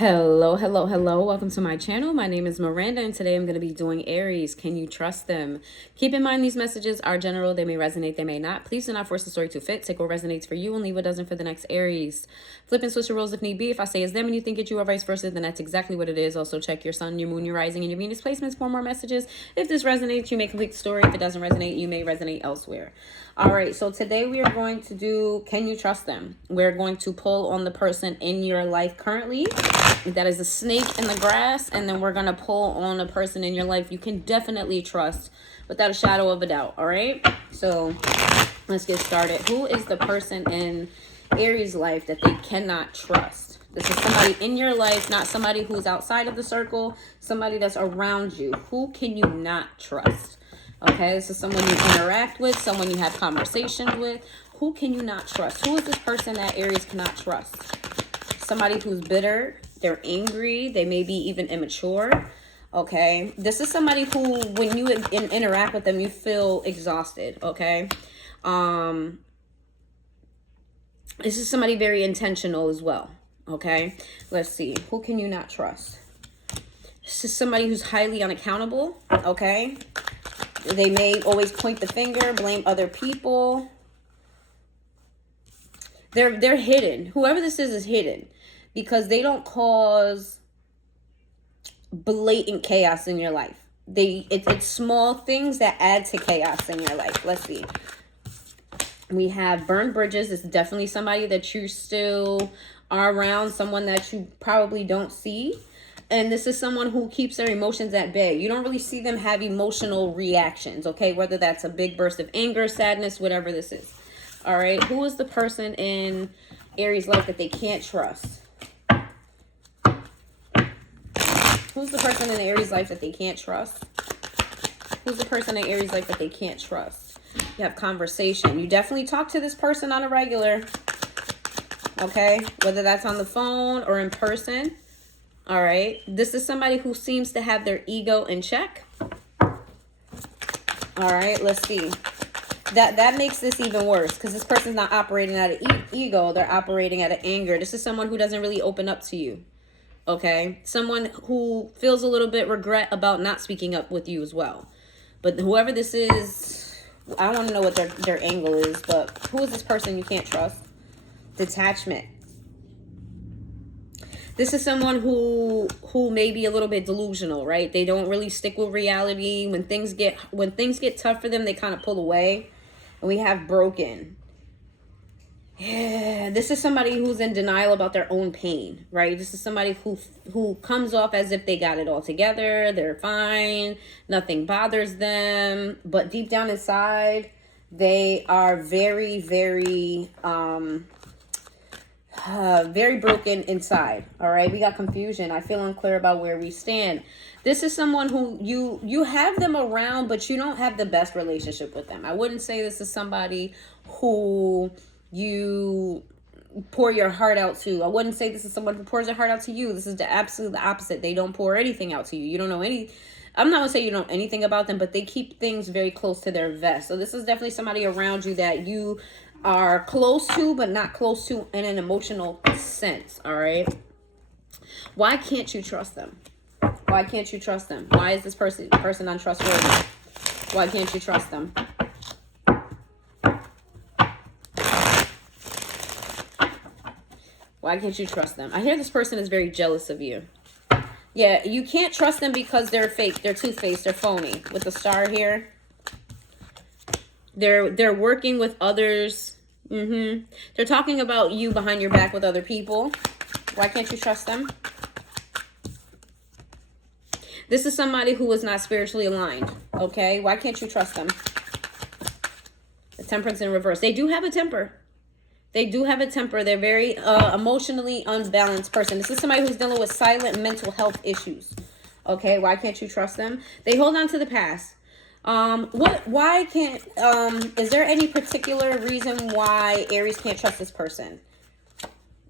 Hello, hello, hello. Welcome to my channel. My name is Miranda, and today I'm going to be doing Aries. Can you trust them? Keep in mind these messages are general. They may resonate, they may not. Please do not force the story to fit. Take what resonates for you and leave what doesn't for the next Aries. Flip and switch the roles if need be. If I say it's them and you think it's you or vice versa, then that's exactly what it is. Also check your sun, your moon, your rising, and your Venus placements for more messages. If this resonates, you may complete the story. If it doesn't resonate, you may resonate elsewhere. All right, so today we are going to do Can You Trust Them? We're going to pull on the person in your life currently. That is a snake in the grass, and then we're going to pull on a person in your life you can definitely trust without a shadow of a doubt. All right, so let's get started. Who is the person in Aries' life that they cannot trust? This is somebody in your life, not somebody who's outside of the circle, somebody that's around you. Who can you not trust? Okay, this is someone you interact with, someone you have conversations with. Who can you not trust? Who is this person that Aries cannot trust? Somebody who's bitter, they're angry, they may be even immature. Okay, this is somebody who, when you interact with them, you feel exhausted. Okay, this is somebody very intentional as well. Okay, let's see. Who can you not trust? This is somebody who's highly unaccountable. Okay, they may always point the finger, blame other people. They're hidden. Whoever this is hidden because they don't cause blatant chaos in your life. It's small things that add to chaos in your life. Let's see. We have burned bridges. It's definitely somebody that you still are around, someone that you probably don't see. And this is someone who keeps their emotions at bay. You don't really see them have emotional reactions, okay? Whether that's a big burst of anger, sadness, whatever this is. All right, who is the person in Aries' life that they can't trust? Who's the person in Aries' life that they can't trust? Who's the person in Aries' life that they can't trust? You have conversation. You definitely talk to this person on a regular, okay? Whether that's on the phone or in person. All right, this is somebody who seems to have their ego in check. All right, let's see. That makes this even worse because this person's not operating out of ego. They're operating out of anger. This is someone who doesn't really open up to you. Okay, someone who feels a little bit regret about not speaking up with you as well. But whoever this is, I want to know what their angle is. But who is this person you can't trust? Detachment. This is someone who may be a little bit delusional, right? They don't really stick with reality. When things get tough for them, they kind of pull away. And we have broken. Yeah, this is somebody who's in denial about their own pain, right? This is somebody who comes off as if they got it all together. They're fine. Nothing bothers them. But deep down inside, they are very, very, very broken inside. All right, we got confusion. I feel unclear about where we stand. This is someone who you have them around, but you don't have the best relationship with them. I wouldn't say this is somebody who you pour your heart out to. I wouldn't say this is someone who pours their heart out to you. This is the absolute opposite. They don't pour anything out to you. You don't know any. I'm not gonna say you know anything about them, but they keep things very close to their vest. So this is definitely somebody around you that you are close to, but not close to in an emotional sense. All right. Why can't you trust them? Why can't you trust them? Why is this person untrustworthy? Why can't you trust them? Why can't you trust them? I hear this person is very jealous of you. Yeah, you can't trust them because they're fake. They're two-faced. They're phony. With the star here. They're working with others. They're talking about you behind your back with other people. Why can't you trust them? This is somebody who is not spiritually aligned. Okay, why can't you trust them? The Temperance in reverse. They do have a temper. They do have a temper. They're very emotionally unbalanced person. This is somebody who's dealing with silent mental health issues. Okay, why can't you trust them? They hold on to the past. Why can't, is there any particular reason why Aries can't trust this person?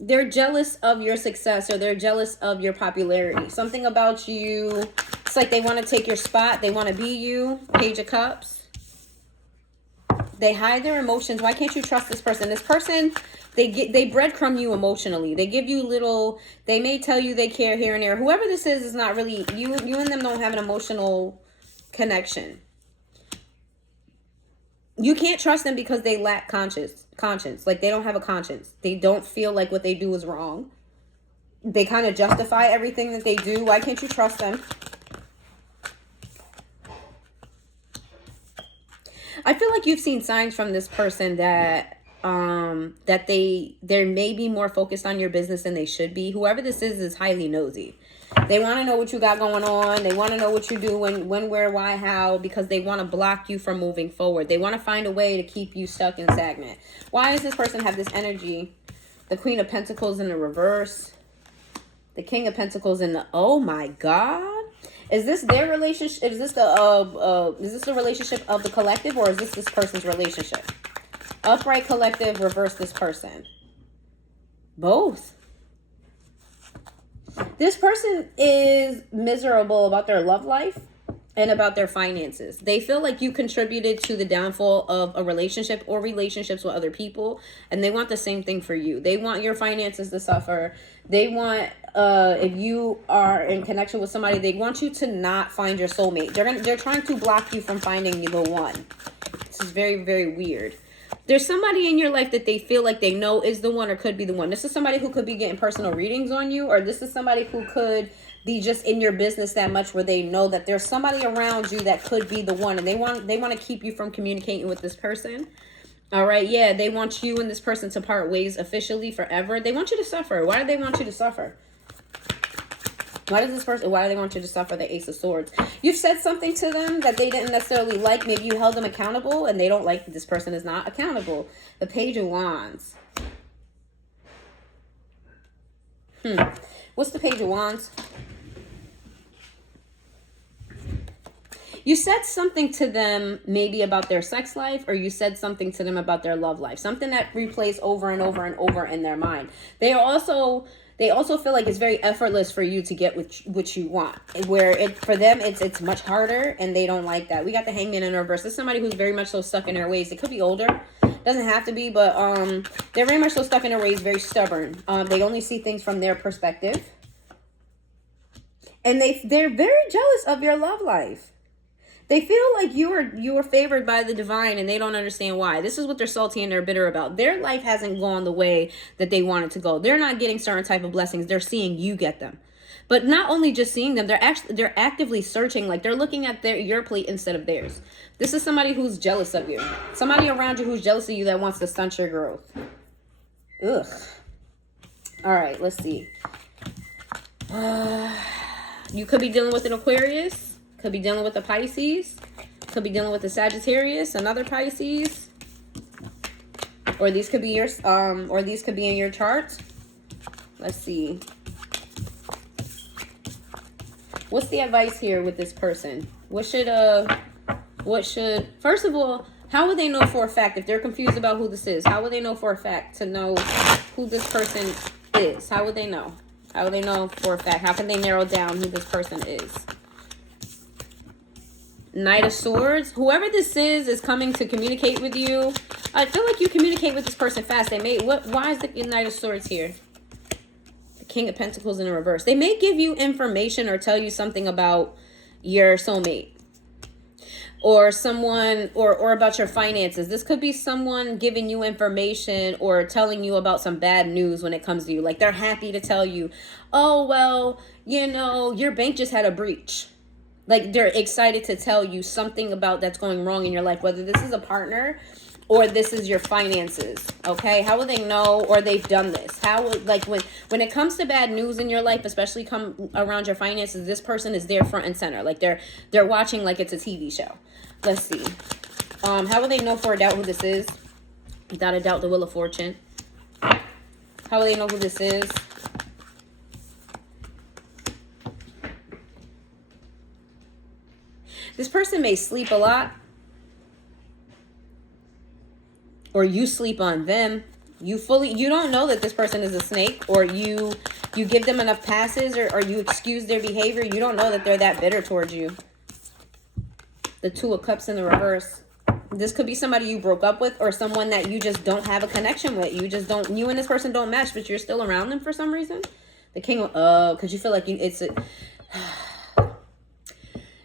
They're jealous of your success or they're jealous of your popularity. Something about you, it's like they want to take your spot. They want to be you. Page of Cups. They hide their emotions. Why can't you trust this person? This person, they breadcrumb you emotionally. They give you little, they may tell you they care here and there. Whoever this is not really, you and them don't have an emotional connection. You can't trust them because they lack conscience. Like, they don't have a conscience. They don't feel like what they do is wrong. They kind of justify everything that they do. Why can't you trust them? I feel like you've seen signs from this person that they're maybe more focused on your business than they should be. Whoever this is highly nosy. They want to know what you got going on. They want to know what you do, when, where, why, how, because they want to block you from moving forward. They want to find a way to keep you stuck and stagnant. Why does this person have this energy? The Queen of Pentacles in the reverse. The King of Pentacles in the, oh my God. Is this their relationship? Is this the relationship of the collective, or is this person's relationship? Upright collective, reverse this person. Both. This person is miserable about their love life and about their finances. They feel like you contributed to the downfall of a relationship or relationships with other people, and they want the same thing for you. They want your finances to suffer. They want, if you are in connection with somebody, they want you to not find your soulmate. They're trying to block you from finding the one. This is very, very weird. There's somebody in your life that they feel like they know is the one or could be the one. This is somebody who could be getting personal readings on you, or this is somebody who could be just in your business that much where they know that there's somebody around you that could be the one, and they want to keep you from communicating with this person. All right, yeah, they want you and this person to part ways officially forever. They want you to suffer. Why do they want you to suffer? Why do they want you to suffer? The Ace of Swords. You've said something to them that they didn't necessarily like. Maybe you held them accountable and they don't like that this person is not accountable. The Page of Wands. What's the Page of Wands? You said something to them maybe about their sex life, or you said something to them about their love life. Something that replays over and over and over in their mind. They also feel like it's very effortless for you to get what you want. Where for them, it's much harder, and they don't like that. We got the Hangman in reverse. This is somebody who's very much so stuck in their ways. It could be older. Doesn't have to be, but they're very much so stuck in their ways, very stubborn. They only see things from their perspective. And they're very jealous of your love life. They feel like you are favored by the divine, and they don't understand why. This is what they're salty and they're bitter about. Their life hasn't gone the way that they want it to go. They're not getting certain type of blessings. They're seeing you get them. But not only just seeing them, they're actively searching. Like, they're looking at your plate instead of theirs. This is somebody who's jealous of you. Somebody around you who's jealous of you that wants to stunt your growth. Ugh. All right, let's see. You could be dealing with an Aquarius. Could be dealing with a Pisces. Could be dealing with a Sagittarius, another Pisces. Or these could be in your chart. Let's see. What's the advice here with this person? First of all, how would they know for a fact, if they're confused about who this is, how would they know for a fact to know who this person is? How would they know? How would they know for a fact? How can they narrow down who this person is? Knight of Swords. Whoever this is coming to communicate with you. I feel like you communicate with this person fast. Why is the Knight of Swords here? The King of Pentacles in the reverse. They may give you information or tell you something about your soulmate. Or someone, or about your finances. This could be someone giving you information or telling you about some bad news when it comes to you. Like, they're happy to tell you, oh, well, your bank just had a breach. Like, they're excited to tell you something about that's going wrong in your life, whether this is a partner or this is your finances. Okay, how will they know? Or they've done this? When it comes to bad news in your life, especially come around your finances, this person is there front and center. Like, they're watching like it's a TV show. Let's see. How will they know for a doubt who this is? Without a doubt, the Wheel of Fortune. How will they know who this is? This person may sleep a lot, or you sleep on them. You don't know that this person is a snake, or you give them enough passes, or you excuse their behavior. You don't know that they're that bitter towards you. The Two of Cups in the reverse. This could be somebody you broke up with, or someone that you just don't have a connection with. You and this person don't match, but you're still around them for some reason. The king of, because you feel like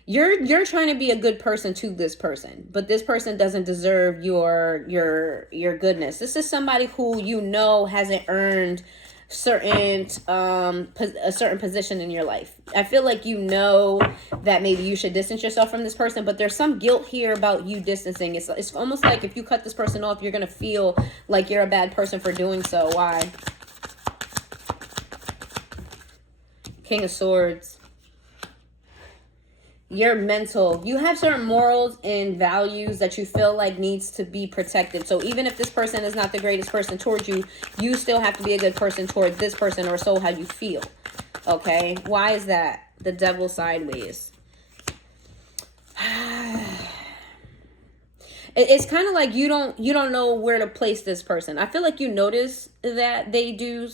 you're trying to be a good person to this person, but this person doesn't deserve your goodness. This is somebody who hasn't earned a certain position in your life. I feel like that maybe you should distance yourself from this person, but there's some guilt here about you distancing. It's almost like if you cut this person off, you're gonna feel like you're a bad person for doing so. Why? King of Swords. You're mental. You have certain morals and values that you feel like needs to be protected. So even if this person is not the greatest person towards you, you still have to be a good person towards this person, or so how you feel. Okay? Why is that? The devil sideways. It's kind of like you don't know where to place this person. I feel like you notice that they do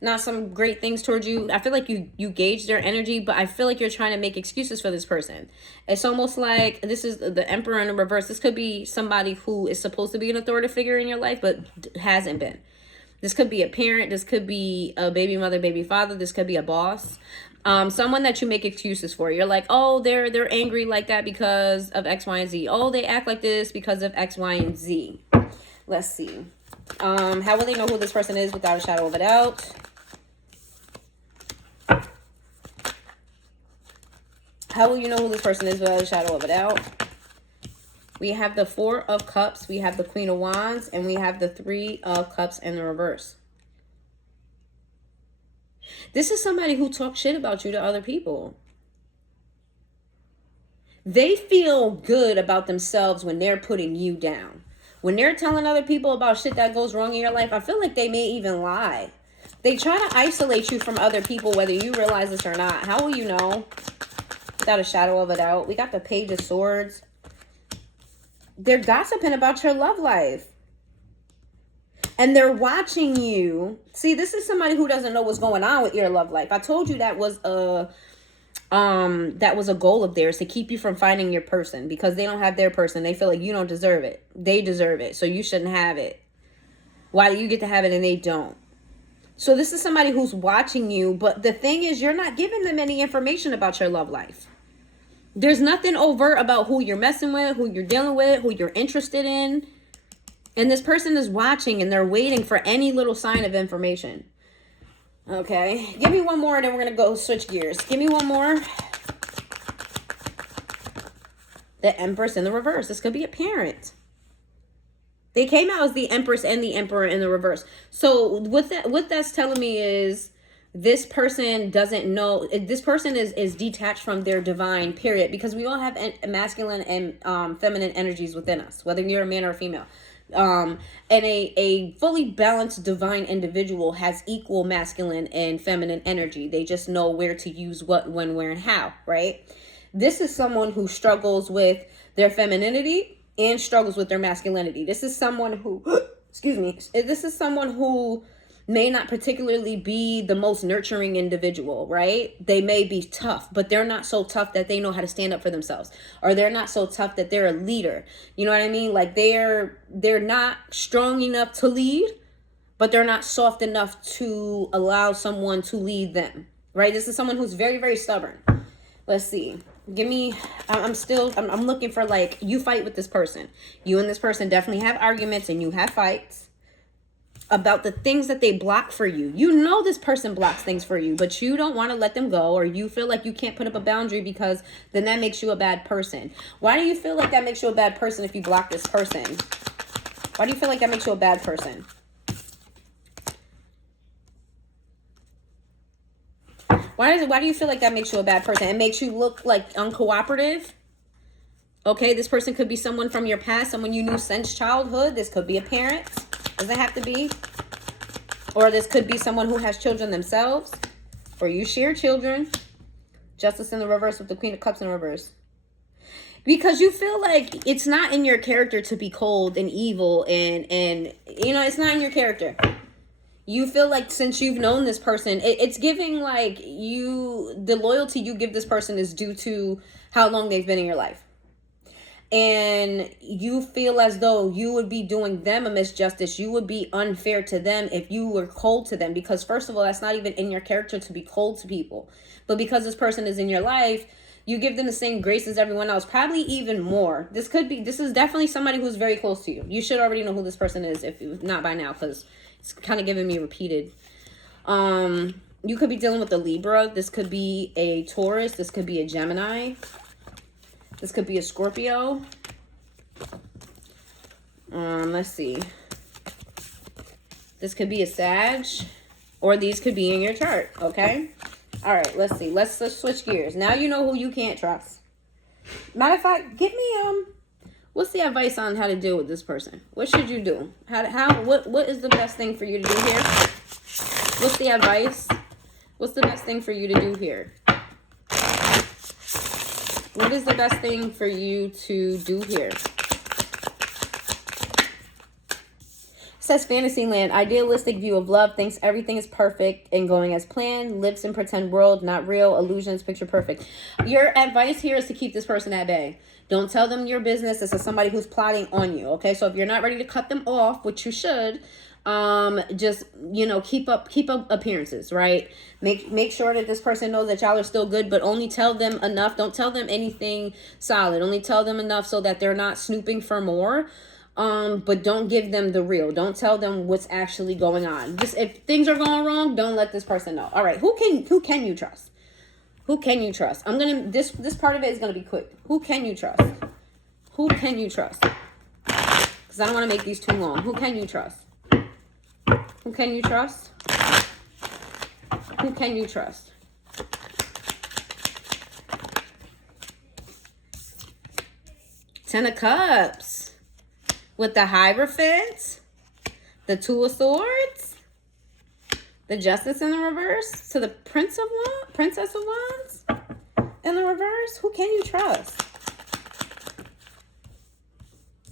not some great things towards you. I feel like you gauge their energy, but I feel like you're trying to make excuses for this person. It's almost like this is the Emperor in the reverse. This could be somebody who is supposed to be an authoritative figure in your life, but hasn't been. This could be a parent. This could be a baby mother, baby father. This could be a boss. Someone that you make excuses for. You're like, oh, they're angry like that because of X, Y, and Z. Oh, they act like this because of X, Y, and Z. Let's see. How will they know who this person is without a shadow of a doubt? How will you know who this person is without a shadow of a doubt? We have the Four of Cups, we have the Queen of Wands, and we have the Three of Cups in the reverse. This is somebody who talks shit about you to other people. They feel good about themselves when they're putting you down. When they're telling other people about shit that goes wrong in your life, I feel like they may even lie. They try to isolate you from other people, whether you realize this or not. How will you know? Without a shadow of a doubt. We got the Page of Swords. They're gossiping about your love life. And they're watching you. See, this is somebody who doesn't know what's going on with your love life. I told you that was a goal of theirs, to keep you from finding your person, because they don't have their person. They feel like you don't deserve it. They deserve it, so you shouldn't have it. Why do you get to have it and they don't? So this is somebody who's watching you, but the thing is, you're not giving them any information about your love life. There's nothing overt about who you're messing with, who you're dealing with, who you're interested in. And this person is watching and they're waiting for any little sign of information. Okay. Give me one more and then we're going to go switch gears. Give me one more. The Empress in the reverse. This could be a parent. They came out as the Empress and the Emperor in the reverse. So what that's telling me is this person doesn't know. This person is detached from their divine, period. Because we all have masculine and feminine energies within us, whether you're a man or a female. And a fully balanced divine individual has equal masculine and feminine energy. They just know where to use what, when, where, and how, right? This is someone who struggles with their femininity and struggles with their masculinity. This is someone who, excuse me, this is someone who may not particularly be the most nurturing individual, right? They may be tough, but they're not so tough that they know how to stand up for themselves, or they're not so tough that they're a leader. You know what I mean? Like they're not strong enough to lead, but they're not soft enough to allow someone to lead them, right? This is someone who's very, very stubborn. Let's see. Give me, I'm looking for, like, you fight with this person. You and this person definitely have arguments and you have fights about the things that they block for you. You know this person blocks things for you, but you don't want to let them go, or you feel like you can't put up a boundary because then that makes you a bad person. Why do you feel like that makes you a bad person if you block this person? Why do you feel like that makes you a bad person? Why do you feel like that makes you a bad person? It makes you look like uncooperative. Okay, this person could be someone from your past, someone you knew since childhood. This could be a parent. Doesn't have to be. Or this could be someone who has children themselves, or you share children. Justice in the reverse with the Queen of Cups in reverse. Because you feel like it's not in your character to be cold and evil and you know, it's not in your character. You feel like since you've known this person, it's giving like the loyalty you give this person is due to how long they've been in your life. And you feel as though you would be doing them a misjustice. You would be unfair to them if you were cold to them. Because first of all, that's not even in your character to be cold to people. But because this person is in your life, you give them the same grace as everyone else, probably even more. This is definitely somebody who's very close to you. You should already know who this person is, if not by now, because it's kind of giving me repeated. You could be dealing with a Libra. This could be a Taurus. This could be a Gemini. This could be a Scorpio. Let's see. This could be a Sag, or these could be in your chart, okay? All right, let's see. Let's switch gears. Now you know who you can't trust. Matter of fact, give me what's the advice on how to deal with this person? What should you do? What is the best thing for you to do here? What's the advice? What's the best thing for you to do here? What is the best thing for you to do here? It says Fantasyland, idealistic view of love, thinks everything is perfect and going as planned, lives in pretend world, not real, illusions, picture perfect. Your advice here is to keep this person at bay. Don't tell them your business. This is somebody who's plotting on you, okay? So if you're not ready to cut them off, which you should, just, you know, keep up appearances, right? Make sure that this person knows that y'all are still good, but only tell them enough. Don't tell them anything solid. Only tell them enough so that they're not snooping for more. But don't give them the real. Don't tell them what's actually going on. Just if things are going wrong, don't let this person know. All right, who can you trust? Who can you trust? I'm gonna this part of it is gonna be quick. Who can you trust? Who can you trust? Because I don't want to make these too long. Who can you trust? Who can you trust? Who can you trust? Ten of Cups with the Hierophant, the Two of Swords, the Justice in the reverse, to the Princess of Wands in the reverse. Who can you trust?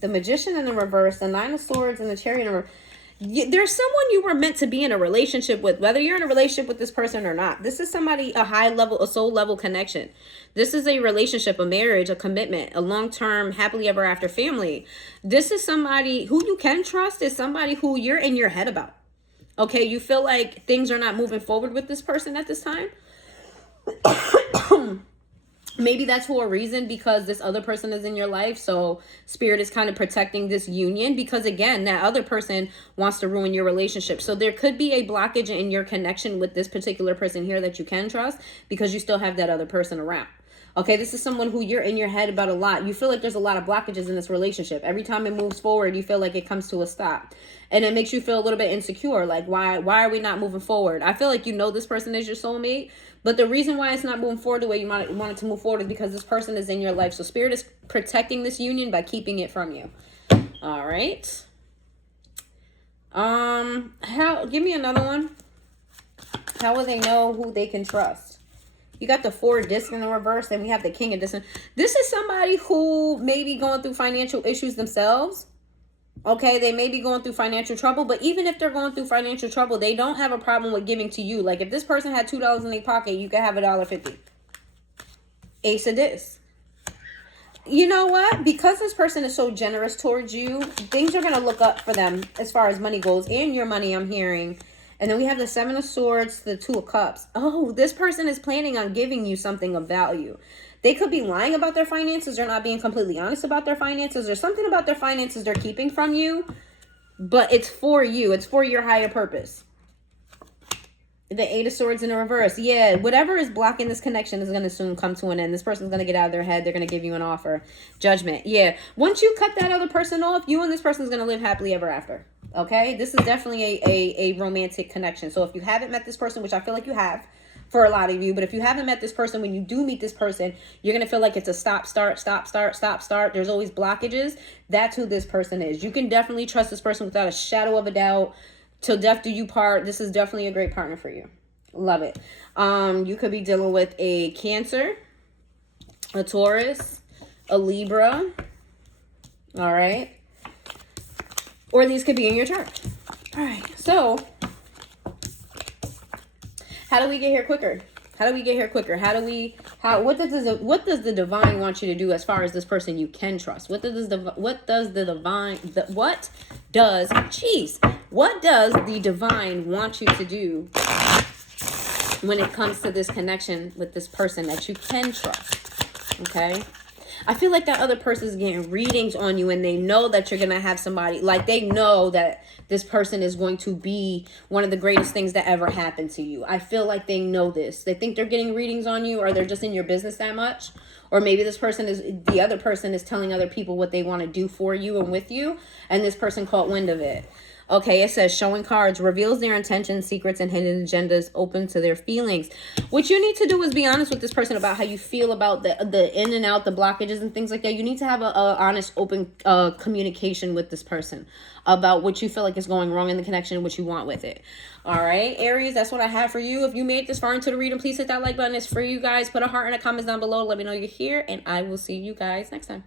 The Magician in the reverse, the Nine of Swords, and the Chariot in the reverse. There's someone you were meant to be in a relationship with, whether you're in a relationship with this person or not. This is somebody, a high level, a soul level connection. This is a relationship, a marriage, a commitment, a long-term, happily ever after family. This is somebody who you can trust, is somebody who you're in your head about. Okay, you feel like things are not moving forward with this person at this time. Maybe that's for a reason, because this other person is in your life. So Spirit is kind of protecting this union, because again, that other person wants to ruin your relationship. So there could be a blockage in your connection with this particular person here that you can trust, because you still have that other person around. Okay, this is someone who you're in your head about a lot. You feel like there's a lot of blockages in this relationship. Every time it moves forward, you feel like it comes to a stop. And it makes you feel a little bit insecure. Like, why are we not moving forward? I feel like you know this person is your soulmate. But the reason why it's not moving forward the way you might want it to move forward is because this person is in your life. So Spirit is protecting this union by keeping it from you. All right. Give me another one. How will they know who they can trust? You got the Four of Discs in the reverse, and we have the King of Discs. This is somebody who may be going through financial issues themselves. Okay, they may be going through financial trouble, but even if they're going through financial trouble, they don't have a problem with giving to you. Like if this person had $2 in their pocket, you could have $1.50. Ace of Discs. You know what? Because this person is so generous towards you, things are going to look up for them as far as money goes, and your money, I'm hearing. And then we have the Seven of Swords, the Two of Cups. Oh, this person is planning on giving you something of value. They could be lying about their finances or not being completely honest about their finances. There's something about their finances they're keeping from you, but it's for you. It's for your higher purpose. The Eight of Swords in the reverse. Yeah, whatever is blocking this connection is going to soon come to an end. This person's going to get out of their head. They're going to give you an offer. Judgment. Yeah. Once you cut that other person off, you and this person's going to live happily ever after. Okay? This is definitely a romantic connection. So if you haven't met this person, which I feel like you have, for a lot of you, but if you haven't met this person, when you do meet this person, you're going to feel like it's a stop, start, stop, start, stop, start. There's always blockages. That's who this person is. You can definitely trust this person without a shadow of a doubt. Till death do you part. This is definitely a great partner for you. Love it. You could be dealing with a Cancer, a Taurus, a Libra. All right. Or these could be in your chart. All right. So how do we get here quicker? How do we get here quicker? What does the divine want you to do as far as this person you can trust? What does the divine want you to do when it comes to this connection with this person that you can trust? Okay. I feel like that other person is getting readings on you, and they know that you're going to have somebody, like they know that this person is going to be one of the greatest things that ever happened to you. I feel like they know this. They think they're getting readings on you, or they're just in your business that much. Or maybe the other person is telling other people what they want to do for you and with you, and this person caught wind of it. Okay, it says showing cards reveals their intentions, secrets, and hidden agendas open to their feelings. What you need to do is be honest with this person about how you feel about the in and out, the blockages and things like that. You need to have a honest, open communication with this person about what you feel like is going wrong in the connection and what you want with it. All right, Aries, that's what I have for you. If you made it this far into the reading, please hit that like button. It's for you guys. Put a heart in the comments down below. Let me know you're here, and I will see you guys next time.